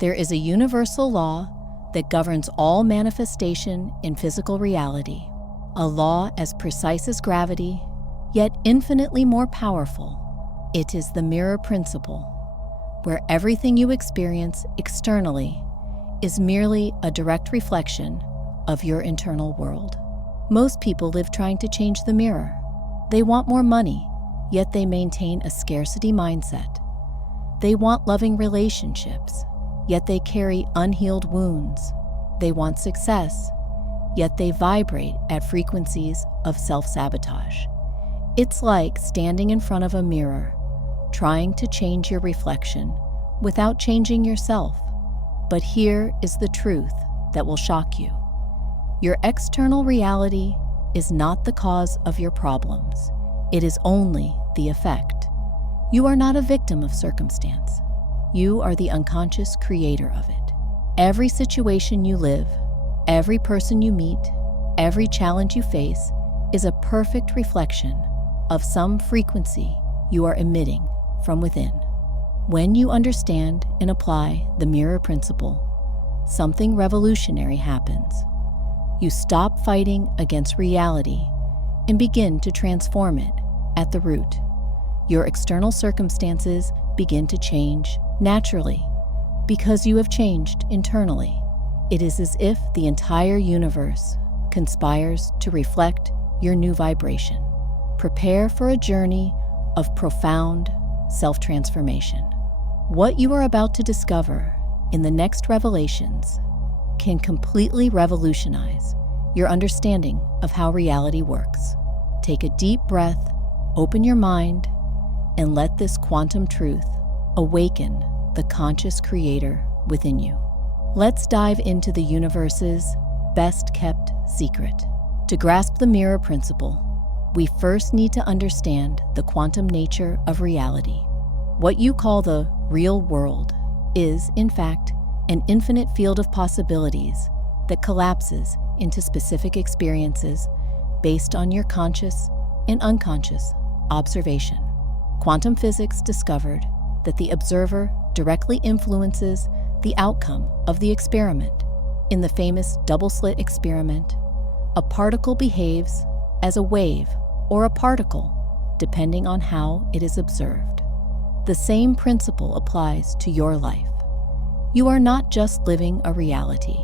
There is a universal law that governs all manifestation in physical reality, a law as precise as gravity, yet infinitely more powerful. It is the mirror principle, where everything you experience externally is merely a direct reflection of your internal world. Most people live trying to change the mirror. They want more money, yet they maintain a scarcity mindset. They want loving relationships, yet they carry unhealed wounds. They want success, yet they vibrate at frequencies of self-sabotage. It's like standing in front of a mirror, trying to change your reflection without changing yourself. But here is the truth that will shock you. Your external reality is not the cause of your problems. It is only the effect. You are not a victim of circumstance. You are the unconscious creator of it. Every situation you live, every person you meet, every challenge you face is a perfect reflection of some frequency you are emitting from within. When you understand and apply the mirror principle, something revolutionary happens. You stop fighting against reality and begin to transform it at the root. Your external circumstances begin to change naturally because you have changed internally. It is as if the entire universe conspires to reflect your new vibration. Prepare for a journey of profound self-transformation. What you are about to discover in the next revelations can completely revolutionize your understanding of how reality works. Take a deep breath, open your mind, and let this quantum truth awaken the conscious creator within you. Let's dive into the universe's best-kept secret. To grasp the mirror principle, we first need to understand the quantum nature of reality. What you call the real world is, in fact, an infinite field of possibilities that collapses into specific experiences based on your conscious and unconscious observation. Quantum physics discovered that the observer directly influences the outcome of the experiment. In the famous double-slit experiment, a particle behaves as a wave or a particle, depending on how it is observed. The same principle applies to your life. You are not just living a reality.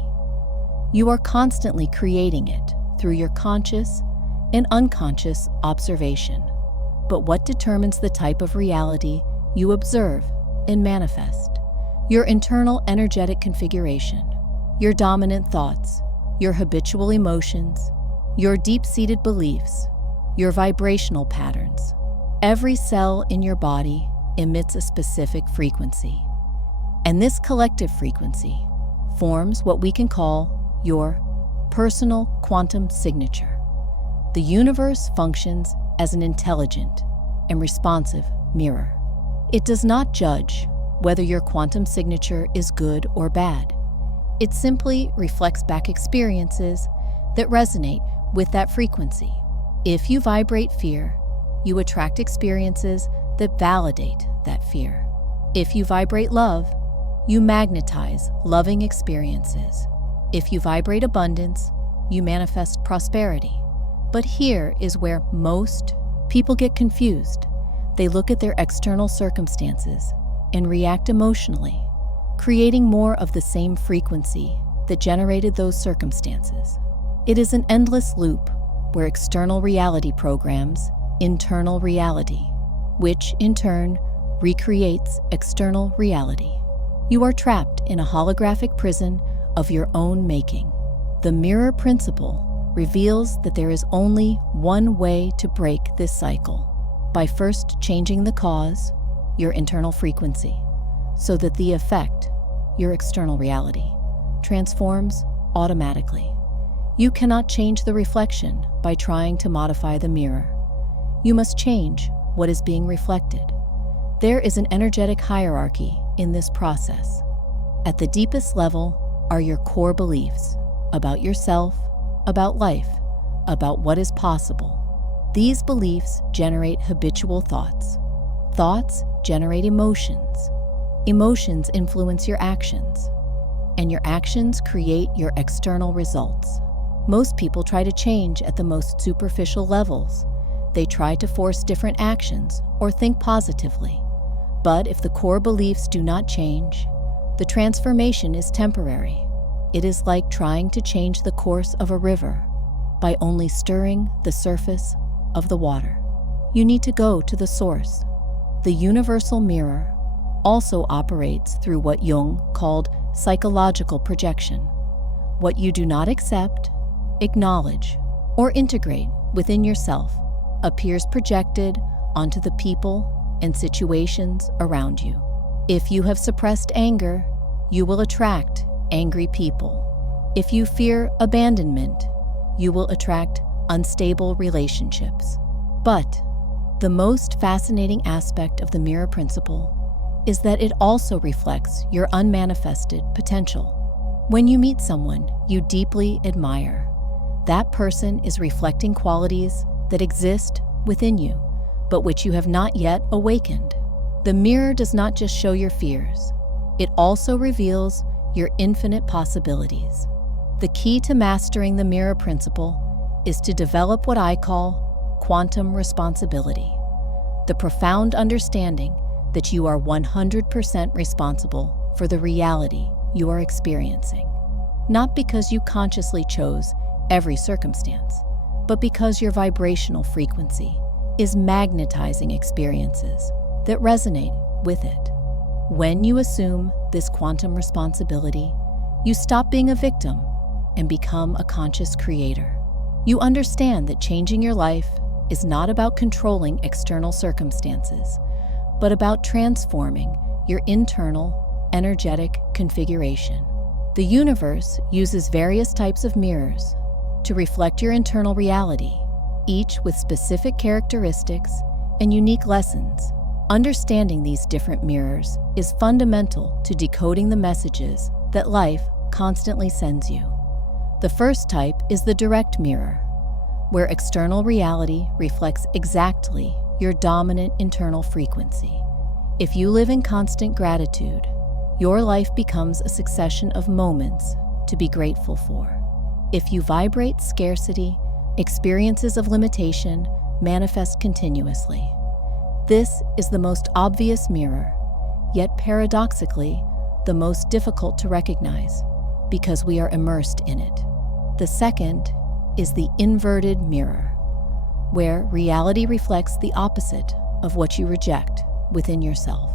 You are constantly creating it through your conscious and unconscious observation. But what determines the type of reality you observe and manifest? Your internal energetic configuration, your dominant thoughts, your habitual emotions, your deep-seated beliefs, your vibrational patterns. Every cell in your body emits a specific frequency. And this collective frequency forms what we can call your personal quantum signature. The universe functions as an intelligent and responsive mirror. It does not judge whether your quantum signature is good or bad. It simply reflects back experiences that resonate with that frequency. If you vibrate fear, you attract experiences that validate that fear. If you vibrate love, you magnetize loving experiences. If you vibrate abundance, you manifest prosperity. But here is where most people get confused. They look at their external circumstances and react emotionally, creating more of the same frequency that generated those circumstances. It is an endless loop where external reality programs internal reality, which in turn recreates external reality. You are trapped in a holographic prison of your own making. The mirror principle reveals that there is only one way to break this cycle, by first changing the cause, your internal frequency, so that the effect, your external reality, transforms automatically. You cannot change the reflection by trying to modify the mirror. You must change what is being reflected. There is an energetic hierarchy in this process. At the deepest level are your core beliefs about yourself, about life, about what is possible. These beliefs generate habitual thoughts. Thoughts generate emotions. Emotions influence your actions, and your actions create your external results. Most people try to change at the most superficial levels. They try to force different actions or think positively. But if the core beliefs do not change, the transformation is temporary. It is like trying to change the course of a river by only stirring the surface of the water. You need to go to the source. The universal mirror also operates through what Jung called psychological projection. What you do not accept, acknowledge, or integrate within yourself appears projected onto the people and situations around you. If you have suppressed anger, you will attract angry people. If you fear abandonment, you will attract unstable relationships. But the most fascinating aspect of the mirror principle is that it also reflects your unmanifested potential. When you meet someone you deeply admire, that person is reflecting qualities that exist within you, but which you have not yet awakened. The mirror does not just show your fears, it also reveals your infinite possibilities. The key to mastering the mirror principle is to develop what I call quantum responsibility, the profound understanding that you are 100% responsible for the reality you are experiencing. Not because you consciously chose every circumstance, but because your vibrational frequency is magnetizing experiences that resonate with it. When you assume this quantum responsibility, you stop being a victim and become a conscious creator. You understand that changing your life is not about controlling external circumstances, but about transforming your internal, energetic configuration. The universe uses various types of mirrors to reflect your internal reality, each with specific characteristics and unique lessons. Understanding these different mirrors is fundamental to decoding the messages that life constantly sends you. The first type is the direct mirror, where external reality reflects exactly your dominant internal frequency. If you live in constant gratitude, your life becomes a succession of moments to be grateful for. If you vibrate scarcity, experiences of limitation manifest continuously. This is the most obvious mirror, yet paradoxically, the most difficult to recognize because we are immersed in it. The second is the inverted mirror, where reality reflects the opposite of what you reject within yourself.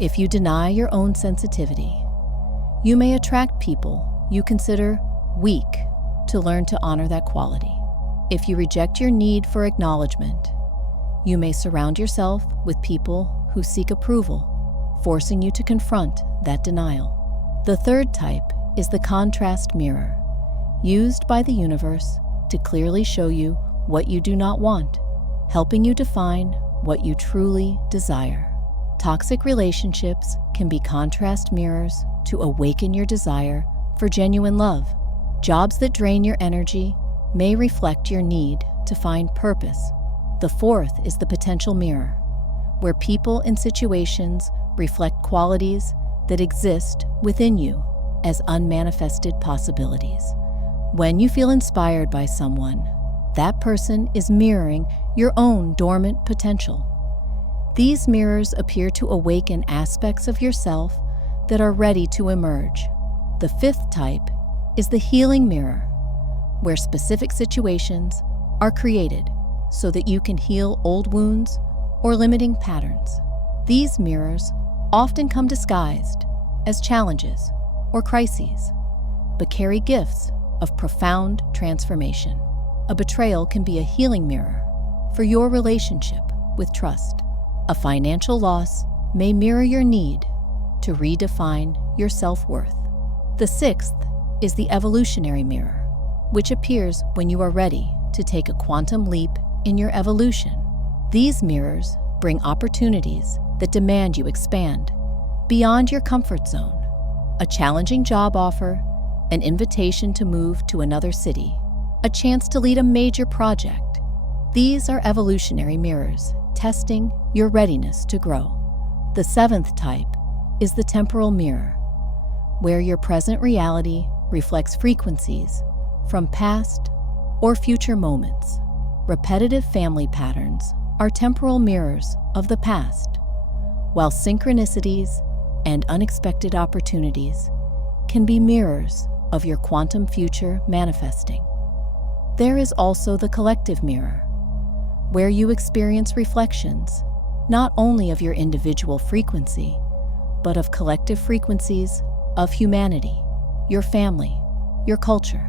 If you deny your own sensitivity, you may attract people you consider weak to learn to honor that quality. If you reject your need for acknowledgement, you may surround yourself with people who seek approval, forcing you to confront that denial. The third type is the contrast mirror, used by the universe to clearly show you what you do not want, helping you define what you truly desire. Toxic relationships can be contrast mirrors to awaken your desire for genuine love. Jobs that drain your energy may reflect your need to find purpose. The fourth is the potential mirror, where people and situations reflect qualities that exist within you as unmanifested possibilities. When you feel inspired by someone, that person is mirroring your own dormant potential. These mirrors appear to awaken aspects of yourself that are ready to emerge. The fifth type is the healing mirror, where specific situations are created so that you can heal old wounds or limiting patterns. These mirrors often come disguised as challenges or crises, but carry gifts of profound transformation. A betrayal can be a healing mirror for your relationship with trust. A financial loss may mirror your need to redefine your self-worth. The sixth is the evolutionary mirror, which appears when you are ready to take a quantum leap in your evolution. These mirrors bring opportunities that demand you expand beyond your comfort zone. A challenging job offer, an invitation to move to another city, a chance to lead a major project. These are evolutionary mirrors, testing your readiness to grow. The seventh type is the temporal mirror, where your present reality reflects frequencies from past or future moments. Repetitive family patterns are temporal mirrors of the past, while synchronicities and unexpected opportunities can be mirrors of your quantum future manifesting. There is also the collective mirror, where you experience reflections not only of your individual frequency, but of collective frequencies of humanity, your family, your culture.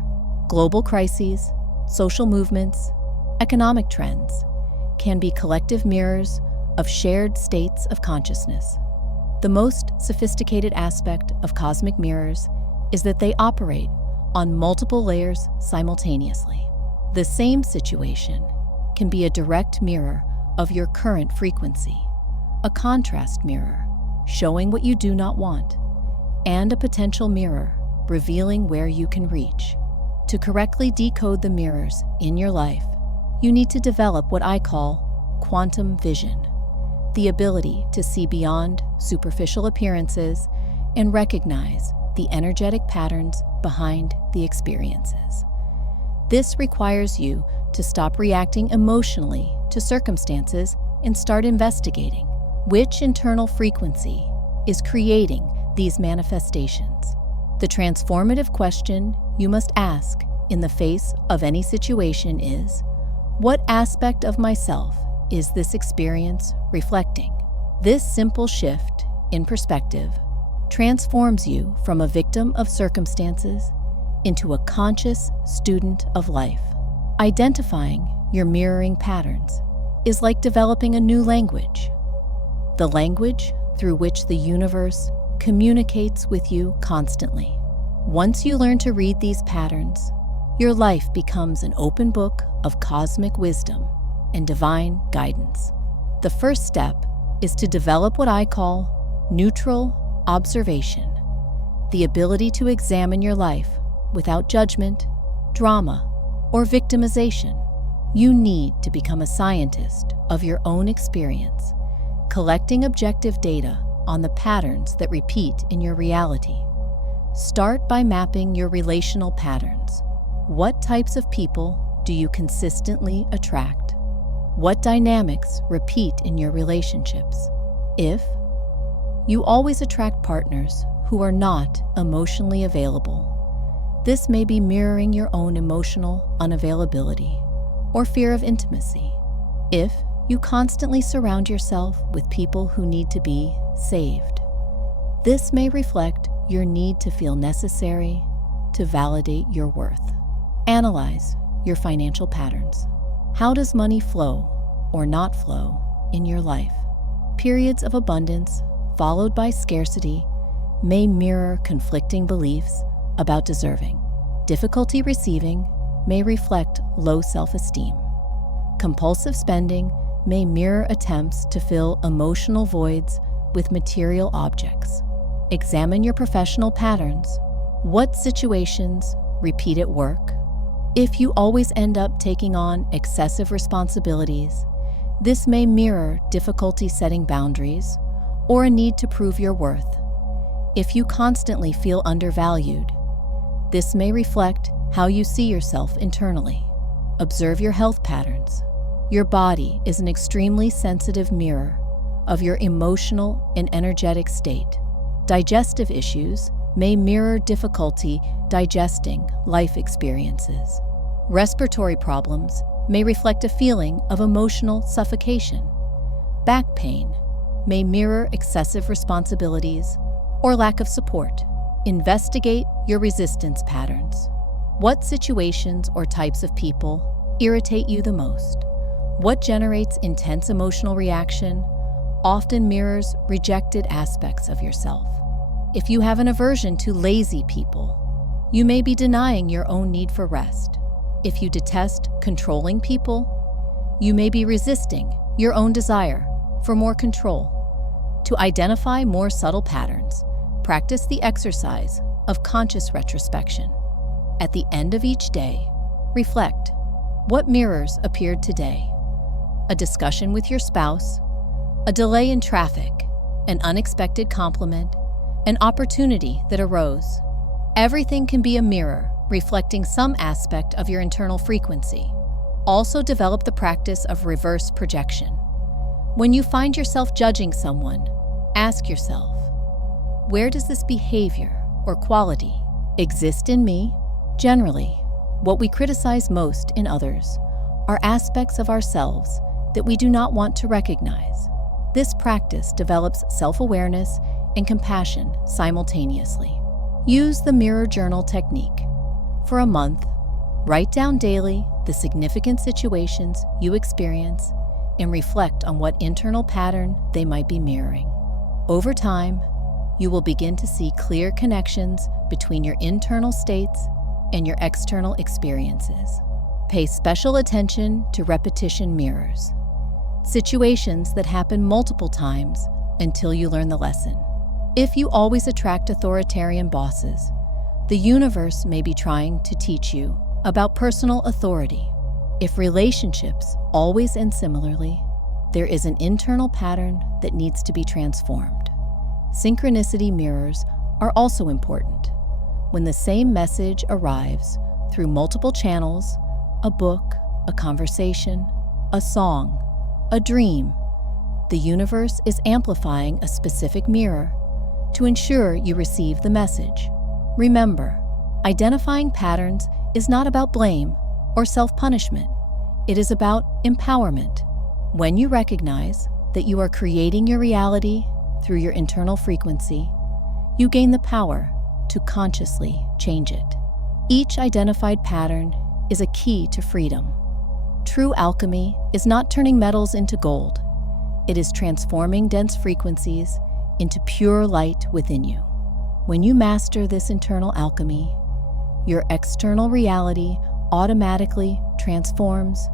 Global crises, social movements, economic trends can be collective mirrors of shared states of consciousness. The most sophisticated aspect of cosmic mirrors is that they operate on multiple layers simultaneously. The same situation can be a direct mirror of your current frequency, a contrast mirror showing what you do not want, and a potential mirror revealing where you can reach. To correctly decode the mirrors in your life, you need to develop what I call quantum vision, the ability to see beyond superficial appearances and recognize the energetic patterns behind the experiences. This requires you to stop reacting emotionally to circumstances and start investigating which internal frequency is creating these manifestations. The transformative question you must ask in the face of any situation is, what aspect of myself is this experience reflecting? This simple shift in perspective transforms you from a victim of circumstances into a conscious student of life. Identifying your mirroring patterns is like developing a new language, the language through which the universe communicates with you constantly. Once you learn to read these patterns, your life becomes an open book of cosmic wisdom and divine guidance. The first step is to develop what I call neutral observation, the ability to examine your life without judgment, drama, or victimization. You need to become a scientist of your own experience, collecting objective data on the patterns that repeat in your reality. Start by mapping your relational patterns. What types of people do you consistently attract? What dynamics repeat in your relationships? If you always attract partners who are not emotionally available, this may be mirroring your own emotional unavailability or fear of intimacy. If you constantly surround yourself with people who need to be saved, this may reflect your need to feel necessary to validate your worth. Analyze your financial patterns. How does money flow or not flow in your life? Periods of abundance followed by scarcity may mirror conflicting beliefs about deserving. Difficulty receiving may reflect low self-esteem. Compulsive spending may mirror attempts to fill emotional voids with material objects. Examine your professional patterns. What situations repeat at work? If you always end up taking on excessive responsibilities, this may mirror difficulty setting boundaries or a need to prove your worth. If you constantly feel undervalued, this may reflect how you see yourself internally. Observe your health patterns. Your body is an extremely sensitive mirror of your emotional and energetic state. Digestive issues may mirror difficulty digesting life experiences. Respiratory problems may reflect a feeling of emotional suffocation. Back pain may mirror excessive responsibilities or lack of support. Investigate your resistance patterns. What situations or types of people irritate you the most? What generates intense emotional reaction often mirrors rejected aspects of yourself. If you have an aversion to lazy people, you may be denying your own need for rest. If you detest controlling people, you may be resisting your own desire for more control. To identify more subtle patterns, practice the exercise of conscious retrospection. At the end of each day, reflect. What mirrors appeared today? A discussion with your spouse, a delay in traffic, an unexpected compliment, an opportunity that arose. Everything can be a mirror, reflecting some aspect of your internal frequency. Also develop the practice of reverse projection. When you find yourself judging someone, ask yourself, where does this behavior or quality exist in me? Generally, what we criticize most in others are aspects of ourselves that we do not want to recognize. This practice develops self-awareness and compassion simultaneously. Use the mirror journal technique. For a month, write down daily the significant situations you experience and reflect on what internal pattern they might be mirroring. Over time, you will begin to see clear connections between your internal states and your external experiences. Pay special attention to repetition mirrors, situations that happen multiple times until you learn the lesson. If you always attract authoritarian bosses, the universe may be trying to teach you about personal authority. If relationships always end similarly, there is an internal pattern that needs to be transformed. Synchronicity mirrors are also important. When the same message arrives through multiple channels, a book, a conversation, a song, a dream, the universe is amplifying a specific mirror to ensure you receive the message. Remember, identifying patterns is not about blame or self-punishment. It is about empowerment. When you recognize that you are creating your reality through your internal frequency, you gain the power to consciously change it. Each identified pattern is a key to freedom. True alchemy is not turning metals into gold. It is transforming dense frequencies into pure light within you. When you master this internal alchemy, your external reality automatically transforms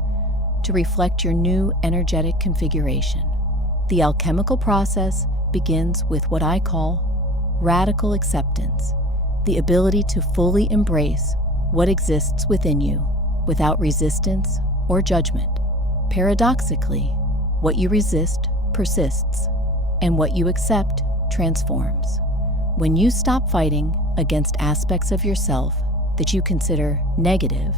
to reflect your new energetic configuration. The alchemical process begins with what I call radical acceptance, the ability to fully embrace what exists within you without resistance or judgment. Paradoxically, what you resist persists, and what you accept transforms. When you stop fighting against aspects of yourself that you consider negative,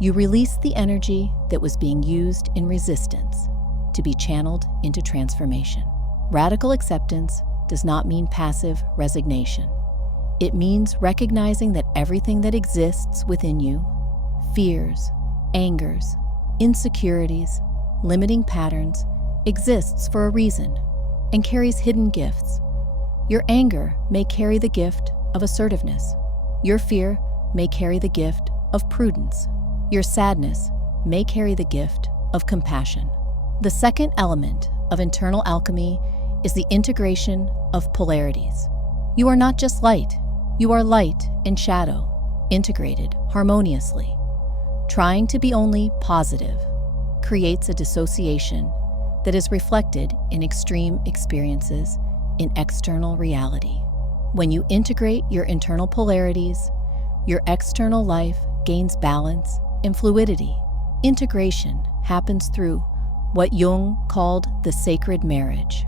you release the energy that was being used in resistance to be channeled into transformation. Radical acceptance does not mean passive resignation. It means recognizing that everything that exists within you, fears, angers, insecurities, limiting patterns, exists for a reason and carries hidden gifts. Your anger may carry the gift of assertiveness. Your fear may carry the gift of prudence. Your sadness may carry the gift of compassion. The second element of internal alchemy is the integration of polarities. You are not just light, you are light and shadow, integrated harmoniously. Trying to be only positive creates a dissociation that is reflected in extreme experiences in external reality. When you integrate your internal polarities, your external life gains balance and fluidity. Integration happens through what Jung called the sacred marriage,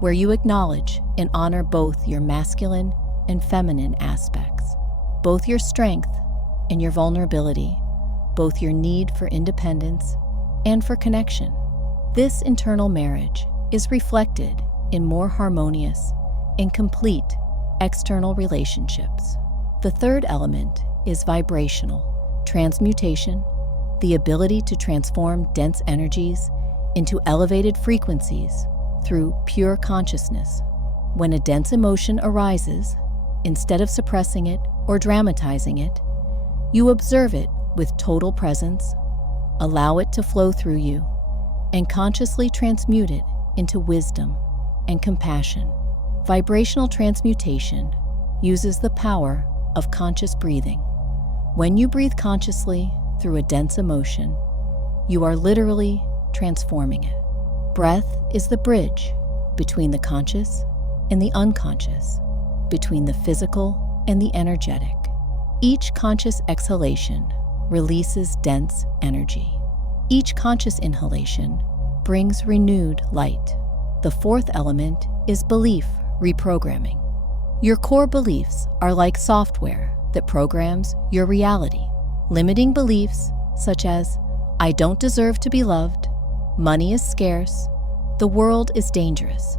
where you acknowledge and honor both your masculine and feminine aspects, both your strength and your vulnerability, both your need for independence and for connection. This internal marriage is reflected in more harmonious and complete external relationships. The third element is vibrational transmutation, the ability to transform dense energies into elevated frequencies through pure consciousness. When a dense emotion arises, instead of suppressing it or dramatizing it, you observe it with total presence, allow it to flow through you, and consciously transmute it into wisdom and compassion. Vibrational transmutation uses the power of conscious breathing. When you breathe consciously through a dense emotion, you are literally transforming it. Breath is the bridge between the conscious and the unconscious, between the physical and the energetic. Each conscious exhalation releases dense energy. Each conscious inhalation brings renewed light. The fourth element is belief reprogramming. Your core beliefs are like software that programs your reality. Limiting beliefs, such as, I don't deserve to be loved, money is scarce, the world is dangerous,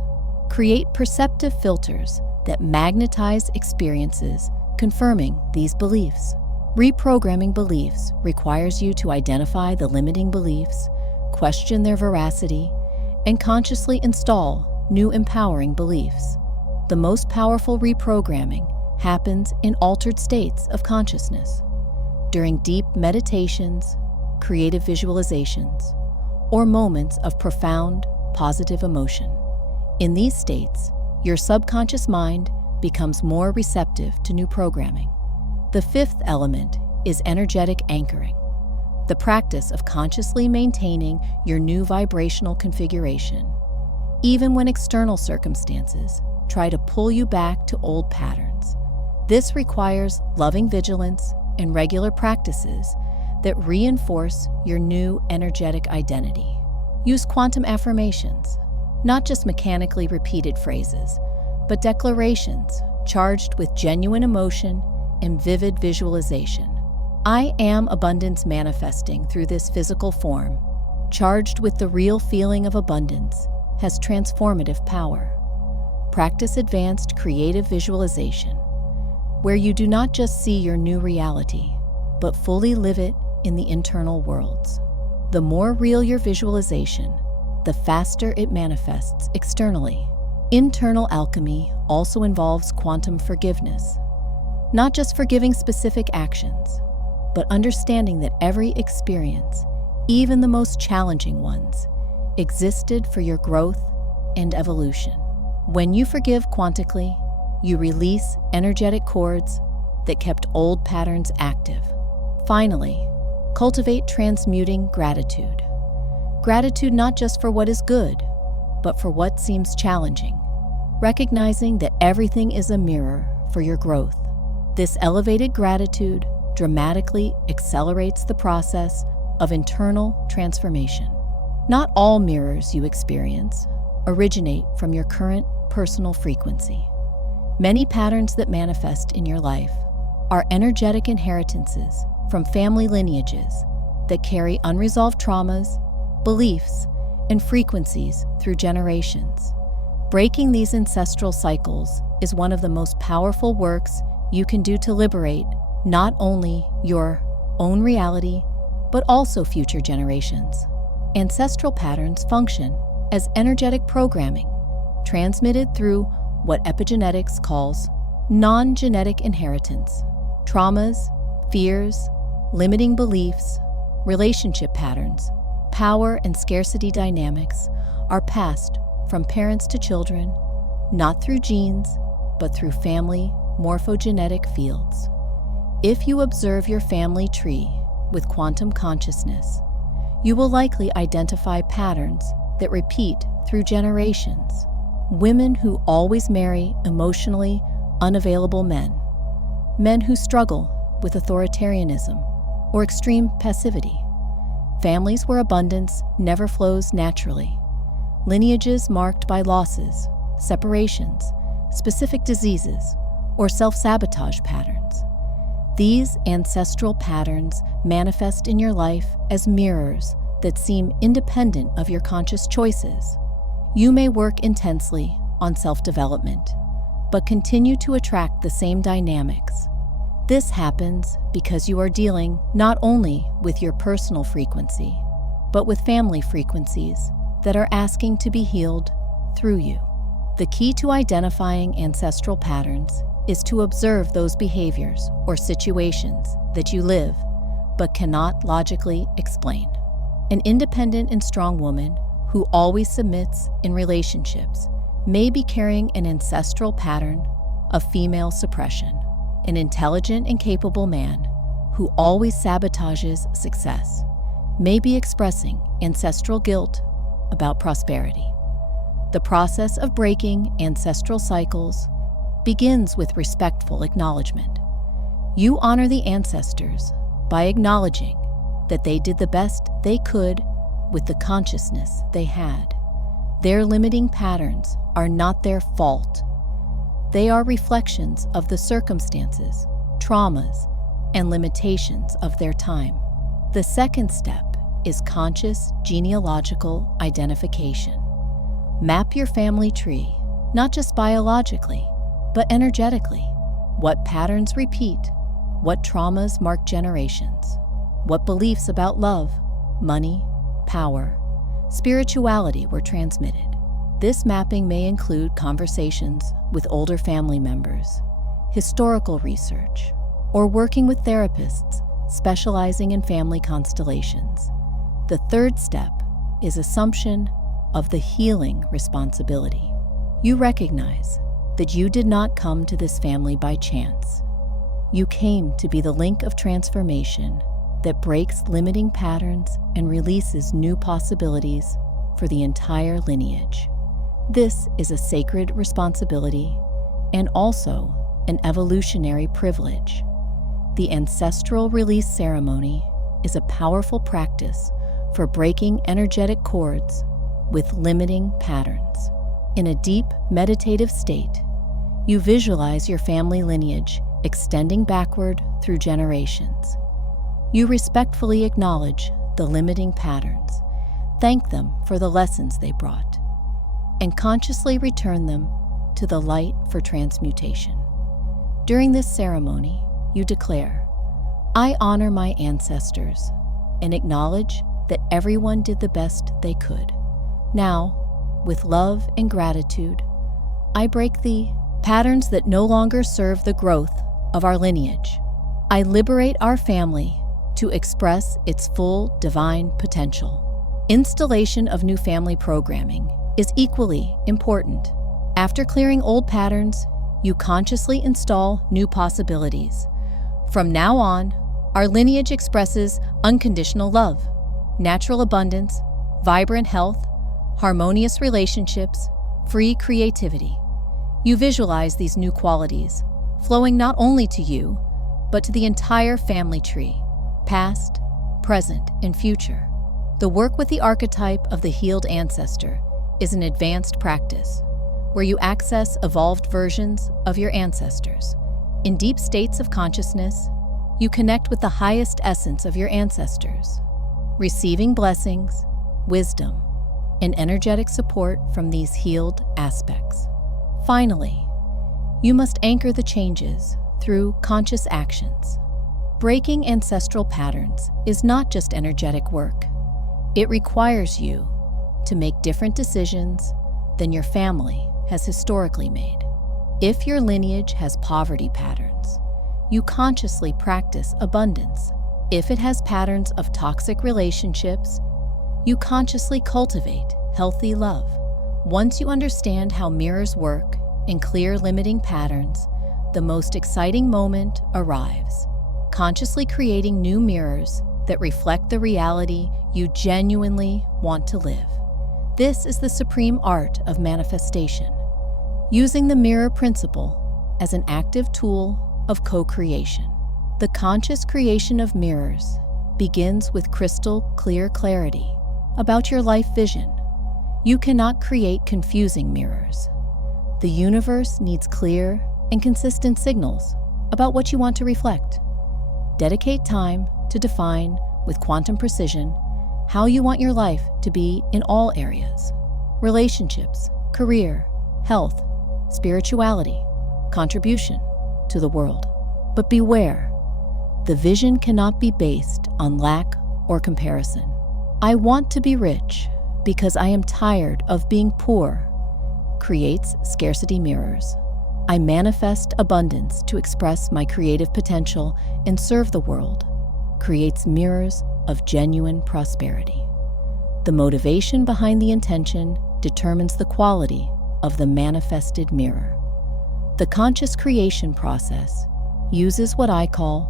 create perceptive filters that magnetize experiences, confirming these beliefs. Reprogramming beliefs requires you to identify the limiting beliefs, question their veracity, and consciously install new empowering beliefs. The most powerful reprogramming happens in altered states of consciousness, during deep meditations, creative visualizations, or moments of profound, positive emotion. In these states, your subconscious mind becomes more receptive to new programming. The fifth element is energetic anchoring, the practice of consciously maintaining your new vibrational configuration, even when external circumstances try to pull you back to old patterns. This requires loving vigilance and regular practices that reinforce your new energetic identity. Use quantum affirmations, not just mechanically repeated phrases, but declarations charged with genuine emotion and vivid visualization. I am abundance manifesting through this physical form, charged with the real feeling of abundance, has transformative power. Practice advanced creative visualization, where you do not just see your new reality, but fully live it in the internal worlds. The more real your visualization, the faster it manifests externally. Internal alchemy also involves quantum forgiveness, not just forgiving specific actions, but understanding that every experience, even the most challenging ones, existed for your growth and evolution. When you forgive quantically, you release energetic cords that kept old patterns active. Finally, cultivate transmuting gratitude. Gratitude not just for what is good, but for what seems challenging, recognizing that everything is a mirror for your growth. This elevated gratitude dramatically accelerates the process of internal transformation. Not all mirrors you experience originate from your current personal frequency. Many patterns that manifest in your life are energetic inheritances from family lineages that carry unresolved traumas, beliefs, and frequencies through generations. Breaking these ancestral cycles is one of the most powerful works you can do to liberate not only your own reality, but also future generations. Ancestral patterns function as energetic programming, transmitted through what epigenetics calls non-genetic inheritance. Traumas, fears, limiting beliefs, relationship patterns, power and scarcity dynamics are passed from parents to children, not through genes, but through family morphogenetic fields. If you observe your family tree with quantum consciousness, you will likely identify patterns that repeat through generations. Women who always marry emotionally unavailable men, men who struggle with authoritarianism or extreme passivity, families where abundance never flows naturally, lineages marked by losses, separations, specific diseases, or self-sabotage patterns. These ancestral patterns manifest in your life as mirrors that seem independent of your conscious choices. You may work intensely on self-development, but continue to attract the same dynamics. This happens because you are dealing not only with your personal frequency, but with family frequencies that are asking to be healed through you. The key to identifying ancestral patterns is to observe those behaviors or situations that you live but cannot logically explain. An independent and strong woman who always submits in relationships may be carrying an ancestral pattern of female suppression. An intelligent and capable man who always sabotages success may be expressing ancestral guilt about prosperity. The process of breaking ancestral cycles begins with respectful acknowledgement. You honor the ancestors by acknowledging that they did the best they could with the consciousness they had. Their limiting patterns are not their fault. They are reflections of the circumstances, traumas, and limitations of their time. The second step is conscious genealogical identification. Map your family tree, not just biologically, but energetically. What patterns repeat? What traumas mark generations? What beliefs about love, money, power, spirituality were transmitted? This mapping may include conversations with older family members, historical research, or working with therapists specializing in family constellations. The third step is assumption of the healing responsibility. You recognize that you did not come to this family by chance. You came to be the link of transformation that breaks limiting patterns and releases new possibilities for the entire lineage. This is a sacred responsibility and also an evolutionary privilege. The ancestral release ceremony is a powerful practice for breaking energetic cords with limiting patterns. In a deep meditative state, you visualize your family lineage extending backward through generations. You respectfully acknowledge the limiting patterns, thank them for the lessons they brought, and consciously return them to the light for transmutation. During this ceremony, you declare, "I honor my ancestors and acknowledge that everyone did the best they could. Now, with love and gratitude, I break the patterns that no longer serve the growth of our lineage. I liberate our family to express its full divine potential." Installation of new family programming is equally important. After clearing old patterns, you consciously install new possibilities. From now on, our lineage expresses unconditional love, natural abundance, vibrant health, harmonious relationships, free creativity. You visualize these new qualities, flowing not only to you, but to the entire family tree, past, present, and future. The work with the archetype of the healed ancestor is an advanced practice, where you access evolved versions of your ancestors. In deep states of consciousness, you connect with the highest essence of your ancestors, receiving blessings, wisdom, and energetic support from these healed aspects. Finally, you must anchor the changes through conscious actions. Breaking ancestral patterns is not just energetic work. It requires you to make different decisions than your family has historically made. If your lineage has poverty patterns, you consciously practice abundance. If it has patterns of toxic relationships, you consciously cultivate healthy love. Once you understand how mirrors work and clear limiting patterns, the most exciting moment arrives, consciously creating new mirrors that reflect the reality you genuinely want to live. This is the supreme art of manifestation, using the mirror principle as an active tool of co-creation. The conscious creation of mirrors begins with crystal clear clarity about your life vision. You cannot create confusing mirrors. The universe needs clear and consistent signals about what you want to reflect. Dedicate time to define with quantum precision how you want your life to be in all areas: relationships, career, health, spirituality, contribution to the world. But beware, the vision cannot be based on lack or comparison. "I want to be rich because I am tired of being poor" creates scarcity mirrors. "I manifest abundance to express my creative potential and serve the world" creates mirrors of genuine prosperity. The motivation behind the intention determines the quality of the manifested mirror. The conscious creation process uses what I call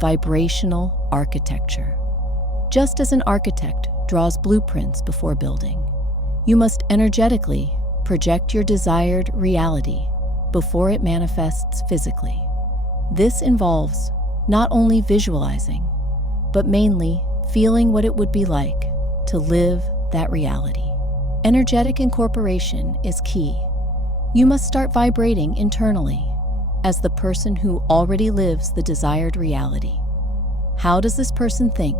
vibrational architecture. Just as an architect draws blueprints before building, you must energetically project your desired reality before it manifests physically. This involves not only visualizing, but mainly feeling what it would be like to live that reality. Energetic incorporation is key. You must start vibrating internally as the person who already lives the desired reality. How does this person think?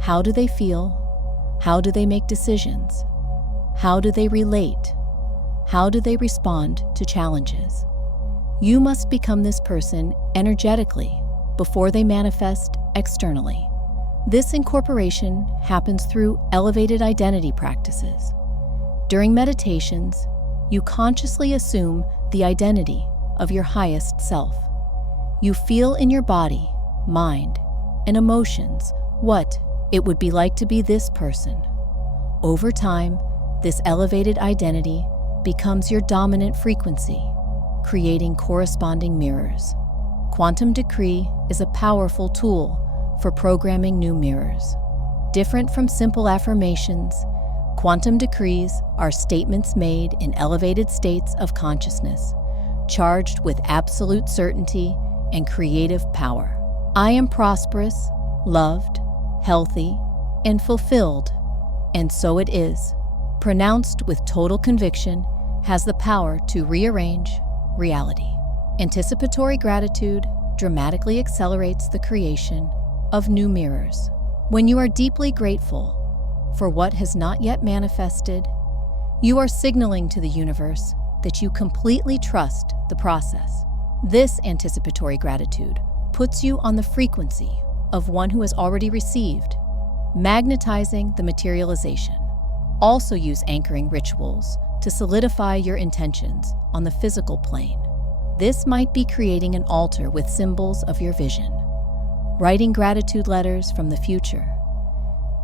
How do they feel? How do they make decisions? How do they relate? How do they respond to challenges? You must become this person energetically before they manifest externally. This incorporation happens through elevated identity practices. During meditations, you consciously assume the identity of your highest self. You feel in your body, mind, and emotions what it would be like to be this person. Over time, this elevated identity becomes your dominant frequency, creating corresponding mirrors. Quantum decree is a powerful tool for programming new mirrors. Different from simple affirmations, quantum decrees are statements made in elevated states of consciousness, charged with absolute certainty and creative power. I am prosperous, loved, healthy, and fulfilled, and so it is, pronounced with total conviction, has the power to rearrange reality. Anticipatory gratitude dramatically accelerates the creation of new mirrors. When you are deeply grateful for what has not yet manifested, you are signaling to the universe that you completely trust the process. This anticipatory gratitude puts you on the frequency of one who has already received, magnetizing the materialization. Also use anchoring rituals to solidify your intentions on the physical plane. This might be creating an altar with symbols of your vision, writing gratitude letters from the future,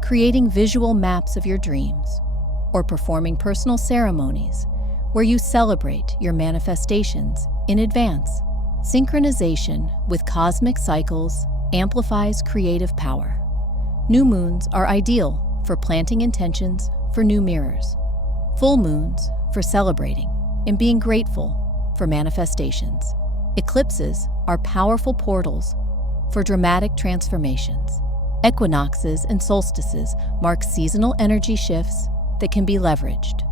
creating visual maps of your dreams, or performing personal ceremonies where you celebrate your manifestations in advance. Synchronization with cosmic cycles amplifies creative power. New moons are ideal for planting intentions for new mirrors. Full moons for celebrating and being grateful for manifestations. Eclipses are powerful portals for dramatic transformations. Equinoxes and solstices mark seasonal energy shifts that can be leveraged.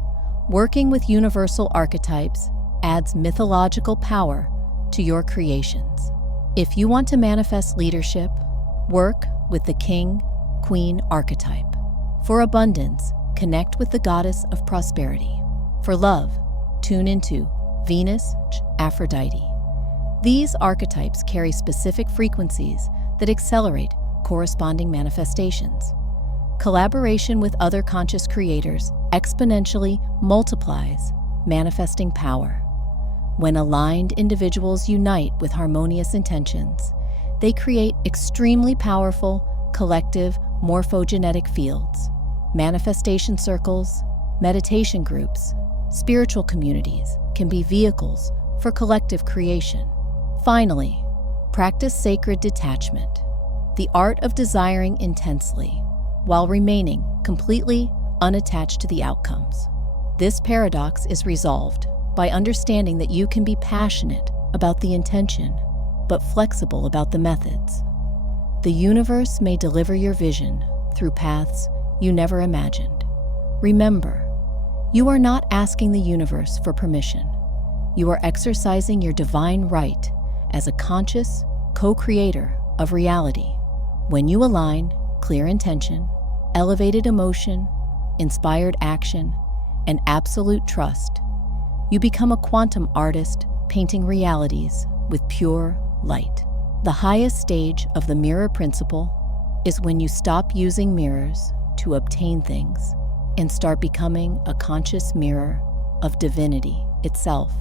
Working with universal archetypes adds mythological power to your creations. If you want to manifest leadership, work with the King, Queen archetype. For abundance, connect with the goddess of prosperity. For love, tune into Venus, Aphrodite. These archetypes carry specific frequencies that accelerate corresponding manifestations. Collaboration with other conscious creators exponentially multiplies manifesting power. When aligned individuals unite with harmonious intentions, they create extremely powerful, collective, morphogenetic fields. Manifestation circles, meditation groups, spiritual communities can be vehicles for collective creation. Finally, practice sacred detachment, the art of desiring intensely while remaining completely unattached to the outcomes. This paradox is resolved by understanding that you can be passionate about the intention, but flexible about the methods. The universe may deliver your vision through paths you never imagined. Remember, you are not asking the universe for permission. You are exercising your divine right as a conscious co-creator of reality. When you align clear intention, elevated emotion, inspired action, and absolute trust, you become a quantum artist painting realities with pure light. The highest stage of the mirror principle is when you stop using mirrors to obtain things and start becoming a conscious mirror of divinity itself.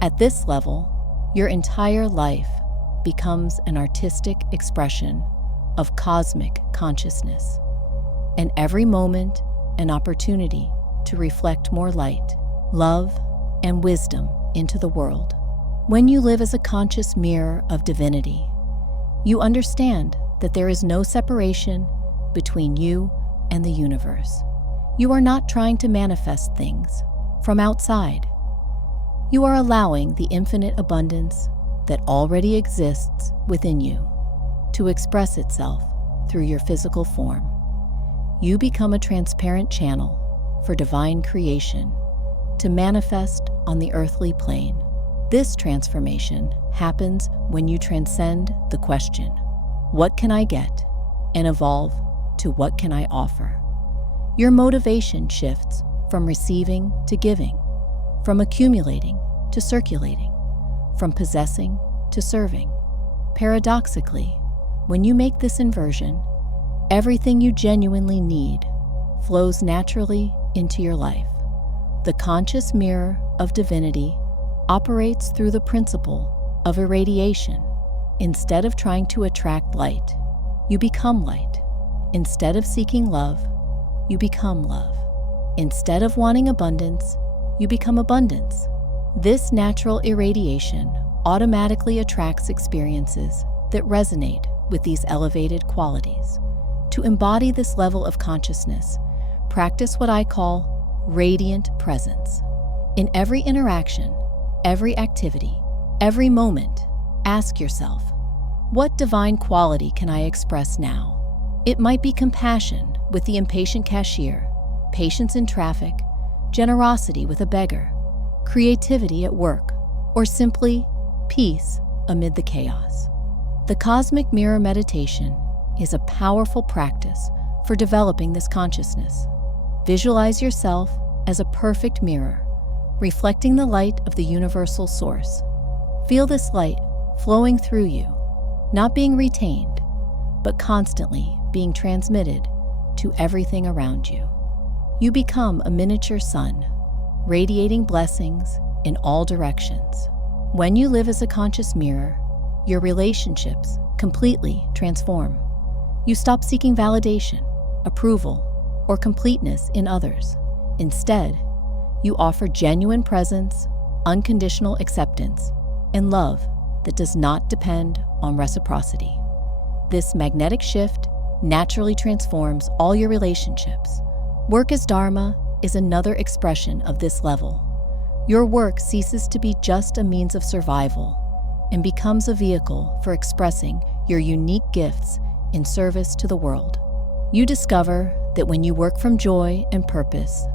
At this level, your entire life becomes an artistic expression of cosmic consciousness, and every moment an opportunity to reflect more light, love, and wisdom into the world. When you live as a conscious mirror of divinity, you understand that there is no separation between you and the universe. You are not trying to manifest things from outside. You are allowing the infinite abundance that already exists within you to express itself through your physical form. You become a transparent channel for divine creation to manifest on the earthly plane. This transformation happens when you transcend the question, "What can I get?" and evolve to "What can I offer?" Your motivation shifts from receiving to giving, from accumulating to circulating, from possessing to serving. Paradoxically, when you make this inversion, everything you genuinely need flows naturally into your life. The conscious mirror of divinity operates through the principle of irradiation. Instead of trying to attract light, you become light. Instead of seeking love, you become love. Instead of wanting abundance, you become abundance. This natural irradiation automatically attracts experiences that resonate with these elevated qualities. To embody this level of consciousness, practice what I call radiant presence. In every interaction, every activity, every moment, ask yourself, what divine quality can I express now? It might be compassion with the impatient cashier, patience in traffic, generosity with a beggar, creativity at work, or simply peace amid the chaos. The Cosmic Mirror Meditation is a powerful practice for developing this consciousness. Visualize yourself as a perfect mirror, reflecting the light of the universal source. Feel this light flowing through you, not being retained, but constantly being transmitted to everything around you. You become a miniature sun, radiating blessings in all directions. When you live as a conscious mirror, your relationships completely transform. You stop seeking validation, approval, or completeness in others. Instead, you offer genuine presence, unconditional acceptance, and love that does not depend on reciprocity. This magnetic shift naturally transforms all your relationships. Work as Dharma is another expression of this level. Your work ceases to be just a means of survival and becomes a vehicle for expressing your unique gifts in service to the world. You discover that when you work from joy and purpose,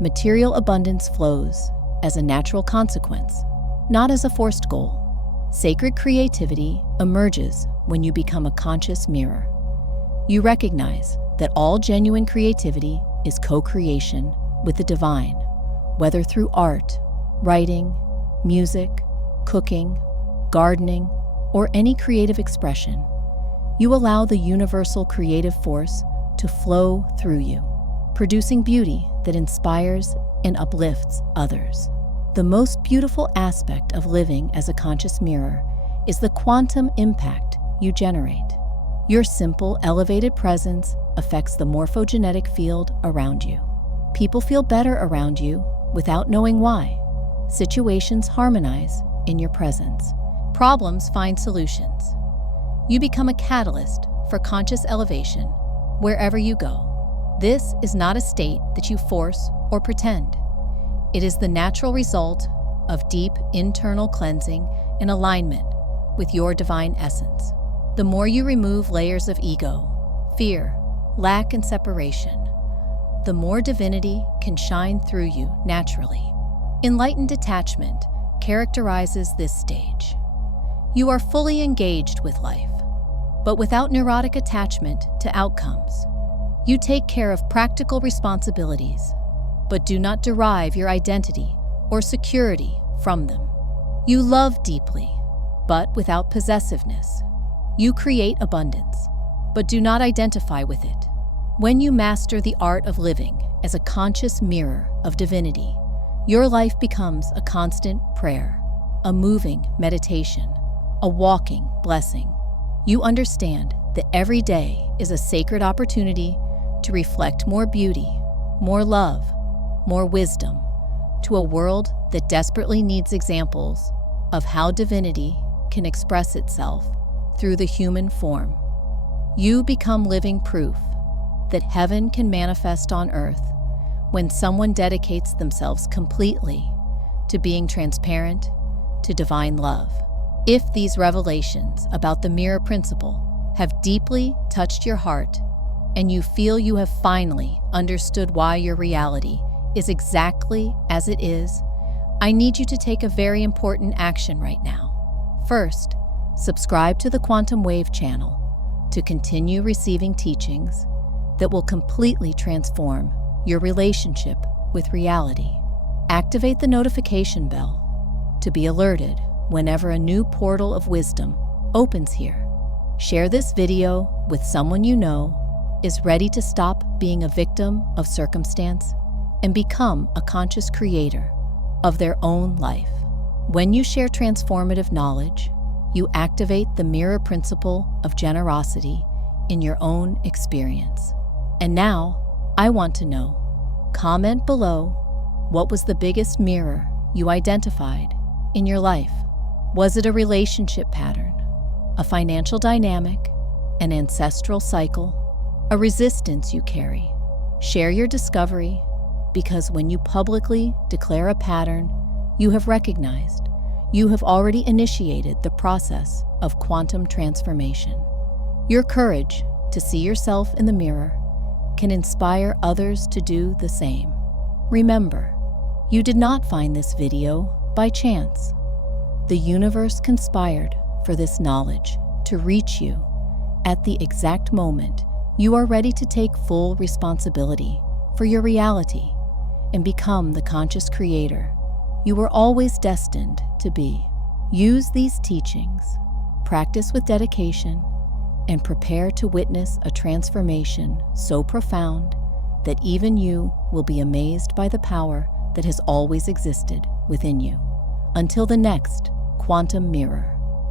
material abundance flows as a natural consequence, not as a forced goal. Sacred creativity emerges when you become a conscious mirror. You recognize that all genuine creativity is co-creation with the divine, whether through art, writing, music, cooking, gardening, or any creative expression. You allow the universal creative force to flow through you, producing beauty that inspires and uplifts others. The most beautiful aspect of living as a conscious mirror is the quantum impact you generate. Your simple, elevated presence affects the morphogenetic field around you. People feel better around you without knowing why. Situations harmonize in your presence. Problems find solutions. You become a catalyst for conscious elevation wherever you go. This is not a state that you force or pretend. It is the natural result of deep internal cleansing and alignment with your divine essence. The more you remove layers of ego, fear, lack, and separation, the more divinity can shine through you naturally. Enlightened detachment characterizes this stage. You are fully engaged with life, but without neurotic attachment to outcomes. You take care of practical responsibilities, but do not derive your identity or security from them. You love deeply, but without possessiveness. You create abundance, but do not identify with it. When you master the art of living as a conscious mirror of divinity, your life becomes a constant prayer, a moving meditation, a walking blessing. You understand that every day is a sacred opportunity to reflect more beauty, more love, more wisdom to a world that desperately needs examples of how divinity can express itself through the human form. You become living proof that heaven can manifest on earth when someone dedicates themselves completely to being transparent to divine love. If these revelations about the mirror principle have deeply touched your heart and you feel you have finally understood why your reality is exactly as it is, I need you to take a very important action right now. First, subscribe to the Quantum Wave channel to continue receiving teachings that will completely transform your relationship with reality. Activate the notification bell to be alerted whenever a new portal of wisdom opens here. Share this video with someone you know is ready to stop being a victim of circumstance and become a conscious creator of their own life. When you share transformative knowledge, you activate the mirror principle of generosity in your own experience. And now, I want to know, comment below, what was the biggest mirror you identified in your life? Was it a relationship pattern, a financial dynamic, an ancestral cycle, a resistance you carry? Share your discovery, because when you publicly declare a pattern you have recognized, you have already initiated the process of quantum transformation. Your courage to see yourself in the mirror can inspire others to do the same. Remember, you did not find this video by chance. The universe conspired for this knowledge to reach you at the exact moment you are ready to take full responsibility for your reality and become the conscious creator you were always destined to be. Use these teachings, practice with dedication, and prepare to witness a transformation so profound that even you will be amazed by the power that has always existed within you. Until the next Quantum Mirror.